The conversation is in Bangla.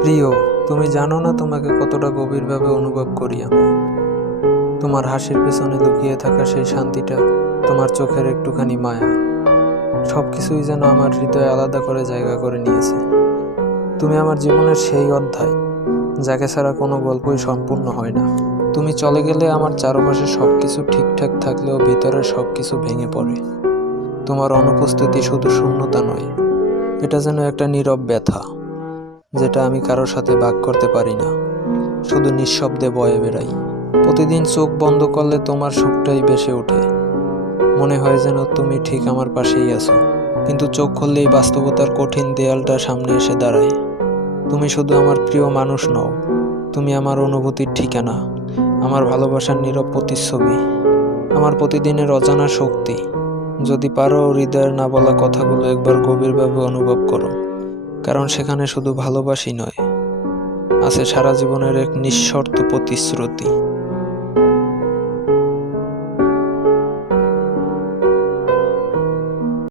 প্রিয়, তুমি জানো না তোমাকে কতটা গভীরভাবে অনুভব করি আমি। তোমার হাসির পেছনে লুকিয়ে থাকা সেই শান্তিটা, তোমার চোখের একটুখানি মায়া, সবকিছুই যেন আমার হৃদয়ে আলাদা করে জায়গা করে নিয়েছে। তুমি আমার জীবনের সেই অধ্যায়, যাকে ছাড়া কোনো গল্পই সম্পূর্ণ হয় না। তুমি চলে গেলে আমার চারপাশে সবকিছু ঠিকঠাক থাকলেও ভিতরে সবকিছু ভেঙে পড়ে। তোমার অনুপস্থিতি শুধু শূন্যতা নয়, এটা যেন একটা নীরব ব্যথা, যেটা আমি কারোর সাথে ভাগ করতে পারি না, শুধু নিঃশব্দে বয়ে বেড়াই। প্রতিদিন চোখ বন্ধ করলে তোমার সুখটাই ভেসে ওঠে, মনে হয় যেন তুমি ঠিক আমার পাশেই আছো। কিন্তু চোখ খুললেই বাস্তবতার কঠিন দেয়ালটা সামনে এসে দাঁড়ায়। তুমি শুধু আমার প্রিয় মানুষ নও, তুমি আমার অনুভূতির ঠিকানা, আমার ভালোবাসার নীরব প্রতিচ্ছবি, আমার প্রতিদিনের অজানা শক্তি। যদি পারো হৃদয়ের না বলা কথাগুলো একবার গভীরভাবে অনুভব করো, কারণ সেখানে শুধু ভালোবাসি নয়, আছে সারা জীবনের এক নিঃশর্ত প্রতিশ্রুতি।